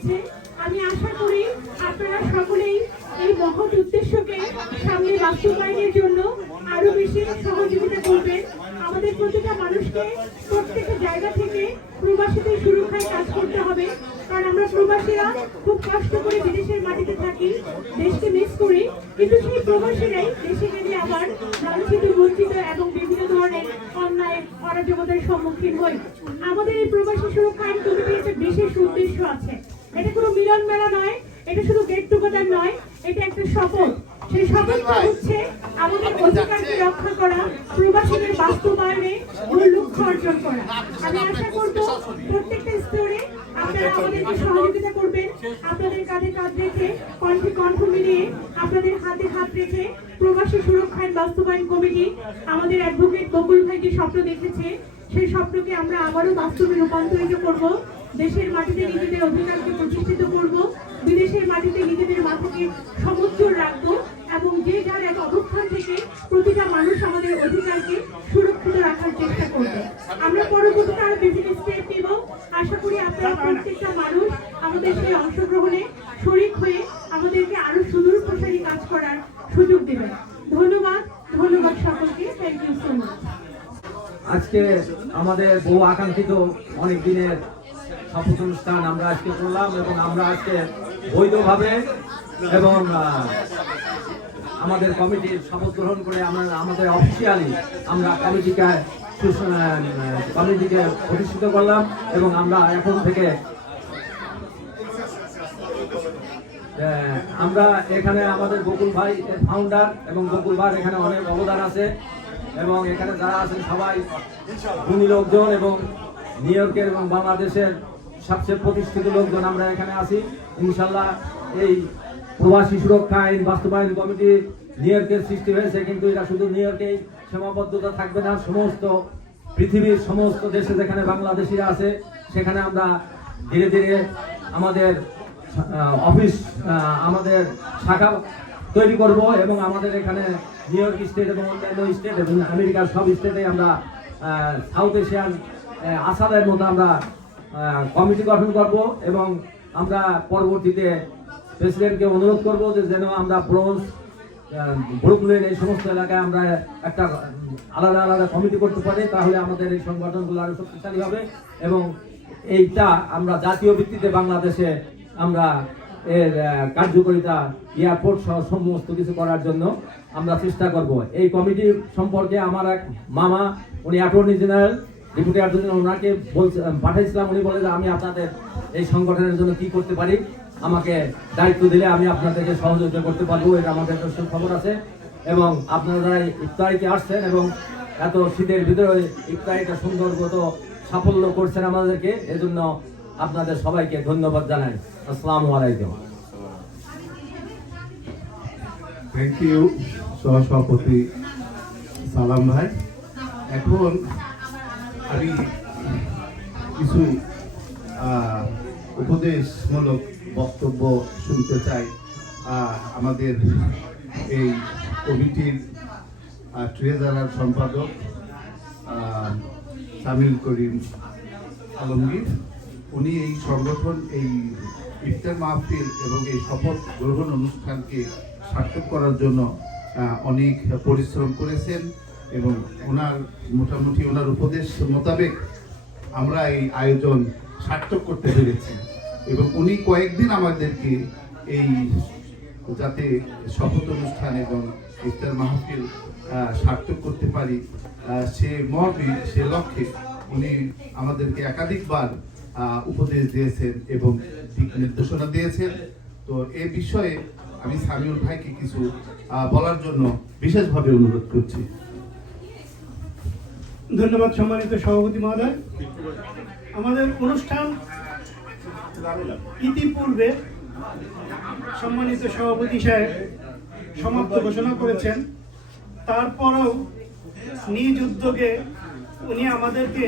হয়েছে। আমি আশা করি আপনারা সকলেই এই মহৎ উদ্দেশ্যকে সামনে বাস্তবায়নের জন্য আরো বেশি সহযোগিতা করবেন। আমাদের প্রতিটা মানুষকে প্রত্যেকটা জায়গা থেকে প্রবাসীদের সুরক্ষায় কাজ করতে হবে, কারণ আমরা প্রবাসীরা খুব কষ্ট করে বিদেশের মাটিতে থাকি, দেশকে মিস করি, কিন্তু সেই প্রবাসীরাই দেশে গেলে আবার লাঞ্ছিত, বঞ্চিত এবং বিভিন্ন ধরনের অন্যায় অরাজকতার সম্মুখীন হই। আমাদের এই প্রবাসী সুরক্ষা আইন কমিটির একটা বিশেষ উদ্দেশ্য আছে। এটা কোনো মিলন মেলা নয়, এটা শুধু গেট টুগেদার নয়, এটা একটা শপথ। সেই শপথটা হচ্ছে আমাদের অধিকারকে রক্ষা করা, প্রবাসীদের বাস্তবায়নে মূল লক্ষ্য অর্জন করা। আমি আশা করব প্রত্যেকটা স্তরে আপনারা আমাদেরকে সহযোগিতা করবেন। আপনাদের কাঁধে কাঁধ রেখে, কণ্ঠে কণ্ঠ মিলিয়ে, আপনাদের হাতে হাত রেখে প্রবাসী সুরক্ষা আইন বাস্তবায়ন কমিটি আমাদের অ্যাডভোকেট বকুল ভাই যে স্বপ্ন দেখেছে, সেই স্বপ্নকে আমরা আবারও বাস্তবে রূপান্তরিত করব। দেশের মাটিতে নিজেদের অধিকারকে প্রতিষ্ঠিত করব, বিদেশের মাটিতে নিজেদের মাথাকে সমুজ্জ্বল রাখবো এবং যে যার এক অবস্থান থেকে প্রতিটা মানুষ আমাদের অধিকারকে সুরক্ষিত রাখার চেষ্টা করবে। আমরা পরবর্তীতে আরো বিভিন্ন স্টেপ নিব। আশা করি আপনারা প্রত্যেকটা মানুষ আমাদের সেই অংশগ্রহণে শরিক হয়ে আমাদেরকে আরো সুদূর প্রসারী কাজ করার সুযোগ দেবেন। ধন্যবাদ, ধন্যবাদ সকলকে। Thank you so much. আজকে আমাদের বহু আকাঙ্ক্ষিত অনেক দিনের শপথ অনুষ্ঠান আমরা আজকে করলাম এবং আমরা আজকে বৈধভাবে এবং আমাদের কমিটির শপথ গ্রহণ করে আমরা আমাদের অফিসিয়ালি আমরা কমিটিকে প্রতিষ্ঠিত করলাম এবং আমরা এখন থেকে আমরা এখানে আমাদের বকুল ভাই ফাউন্ডার এবং বকুল ভাই এখানে অনেক অবদান আছে এবং এখানে যারা আছেন সবাই গুণী লোকজন এবং নিউ ইয়র্কের এবং বাংলাদেশের সবচেয়ে প্রতিষ্ঠিত লোকজন আমরা এখানে আছি। ইনশাল্লাহ এই প্রবাসী সুরক্ষা আইন বাস্তবায়ন কমিটি নিউ ইয়র্কের সৃষ্টি হয়েছে, কিন্তু এটা শুধু নিউ ইয়র্কেই সীমাবদ্ধতা থাকবে না। সমস্ত পৃথিবীর সমস্ত দেশে যেখানে বাংলাদেশিরা আছে সেখানে আমরা ধীরে ধীরে আমাদের অফিস, আমাদের শাখা তৈরি করব এবং আমাদের এখানে নিউ ইয়র্ক স্টেট এবং অন্যান্য স্টেট এবং আমেরিকার সব স্টেটে আমরা সাউথ এশিয়ান আসাদের মতো আমরা কমিটি গঠন করব এবং আমরা পরবর্তীতে প্রেসিডেন্টকে অনুরোধ করব যে যেন আমরা ব্রোঞ্জ, ব্রুকলিন এই সমস্ত এলাকায় আমরা একটা আলাদা আলাদা কমিটি করতে পারি, তাহলে আমাদের এই সংগঠনগুলো আরো শক্তিশালী হবে এবং এইটা আমরা জাতীয় ভিত্তিতে বাংলাদেশে আমরা এর কার্যকারিতা এয়ারপোর্ট সহ সমস্ত কিছু করার জন্য আমরা চেষ্টা করব। এই কমিটি সম্পর্কে আমার এক মামা, উনি attorney general, deputy attorney general, ওনাকে পাঠাইছিলাম। উনি বলে যে আমি আপনাদের এই সংগঠনের জন্য কি করতে পারি, আমাকে দায়িত্ব দিলে আমি আপনাদেরকে সহযোগিতা করতে পারবো। এটা আমাদের একটা খবর আছে এবং আপনারা যারা ইফতারিতে আসছেন এবং এত শীতের ভিতরে ইফতারিটা সুন্দরগত সাফল্য করছেন আমাদেরকে, এজন্য আপনাদের সবাইকে ধন্যবাদ জানাই। আসসালামু আলাইকুম। থ্যাংক ইউ সহসভাপতি সালাম ভাই। এখন আমি কিছু উপদেশমূলক বক্তব্য শুনতে চাই আমাদের এই কমিটির ট্রেজারার সম্পাদক সামিল করিম আলমগীর। উনি এই সংগঠন, এই ইফতার মাহফিল এবং এই শপথ গ্রহণ অনুষ্ঠানকে সার্থক করার জন্য অনেক পরিশ্রম করেছেন এবং মোটামুটি ওনার উপদেশ মোতাবেক আমরা এই আয়োজন সার্থক করতে পেরেছি এবং উনি কয়েকদিন আমাদেরকে এই যাতে শপথ অনুষ্ঠান এবং ইফতার মাহফিল সার্থক করতে পারি সে মর্মে, সে লক্ষ্যে উনি আমাদেরকে একাধিকবার উপদেশ দিয়েছেন এবং দিক নির্দেশনা দিয়েছেন। তো এ বিষয়ে আমি সামিউল ভাইকে কিছু বলার জন্য বিশেষভাবে অনুরোধ করছি। ধন্যবাদ সম্মানিত সভাপতি মহোদয়। আমাদের অনুষ্ঠান ইতিপূর্বে সম্মানিত সভাপতি সাহেব সমাপ্ত ঘোষণা করেছেন, তারপরেও নিজ উদ্যোগে উনি আমাদেরকে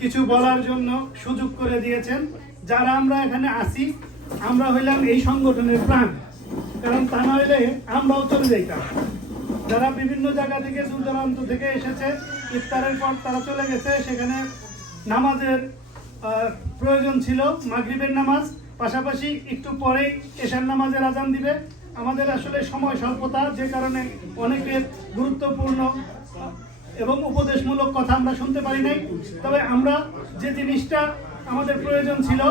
কিছু বলার জন্য সুযোগ করে দিয়েছেন। যারা আমরা এখানে আসি, আমরা হইলাম এই সংগঠনের প্রাণ, কারণ তা না হইলে আমরাও চলে যাইতাম। যারা বিভিন্ন জায়গা থেকে দূর দূরান্ত থেকে এসেছে, ইফতারের পর তারা চলে গেছে, সেখানে নামাজের প্রয়োজন ছিল মাগরিবের নামাজ, পাশাপাশি একটু পরেই এশার নামাজের আজান দিবে। আমাদের আসলে সময় স্বল্পতা, যে কারণে অনেকের গুরুত্বপূর্ণ এবং উপদেশমূলক কথা আমরা শুনতে পারি নাই। তবে আমরা যে জিনিসটা আমাদের প্রয়োজন ছিল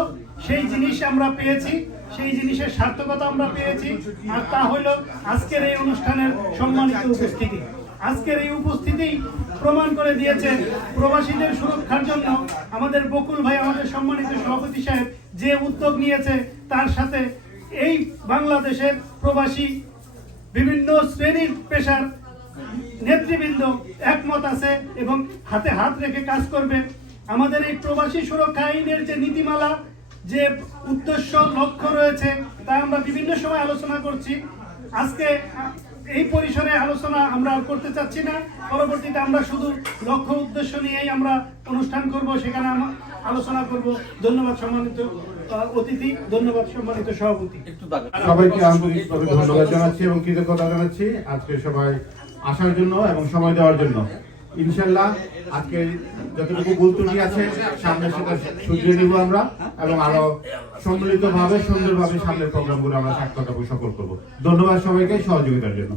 সেই জিনিস আমরা পেয়েছি, সেই জিনিসের সার্থকতা আমরা পেয়েছি, আর তা হলো আজকের এই অনুষ্ঠানের সম্মানিত উপস্থিতি। আজকের এই উপস্থিতি প্রমাণ করে দিয়েছে প্রবাসীদের সুরক্ষার জন্য আমাদের বকুল ভাই, আমাদের সম্মানিত সভাপতি সাহেব যে উদ্যোগ নিয়েছে, তার সাথে এই বাংলাদেশের প্রবাসী বিভিন্ন শ্রেণীর পেশার নেতৃবৃন্দ একমত আছে এবং হাতে হাত রেখে কাজ করবে। আমাদের এই প্রবাসী সুরক্ষা আইনের যে নীতিমালা, যে উদ্দেশ্য লক্ষ্য রয়েছে, তা আমরা বিভিন্ন সময় আলোচনা করছি। আজকে এই পরিসরে আলোচনা আমরা করতে চাচ্ছি না, পরবর্তীতে আমরা শুধু লক্ষ্য উদ্দেশ্য নিয়েই আমরা অনুষ্ঠান করব, সেখানে আমরা আলোচনা করব। ধন্যবাদ সম্মানিত অতিথি, ধন্যবাদ সম্মানিত সভাপতি। সবাইকে আন্তরিকভাবে ধন্যবাদ জানাচ্ছি এবং কৃতজ্ঞতা জানাচ্ছি আজকে সবাই আসার জন্য এবং সময় দেওয়ার জন্য। ইনশাল্লাহ আজকে যতটুকু ভুল ত্রুটি আছে সামনে সেটা শুধরে নিব আমরা এবং আরো সম্মিলিতভাবে সুন্দরভাবে সামনের প্রোগ্রামগুলো আমরা সার্থকতা সফল করবো। ধন্যবাদ সবাইকে সহযোগিতার জন্য।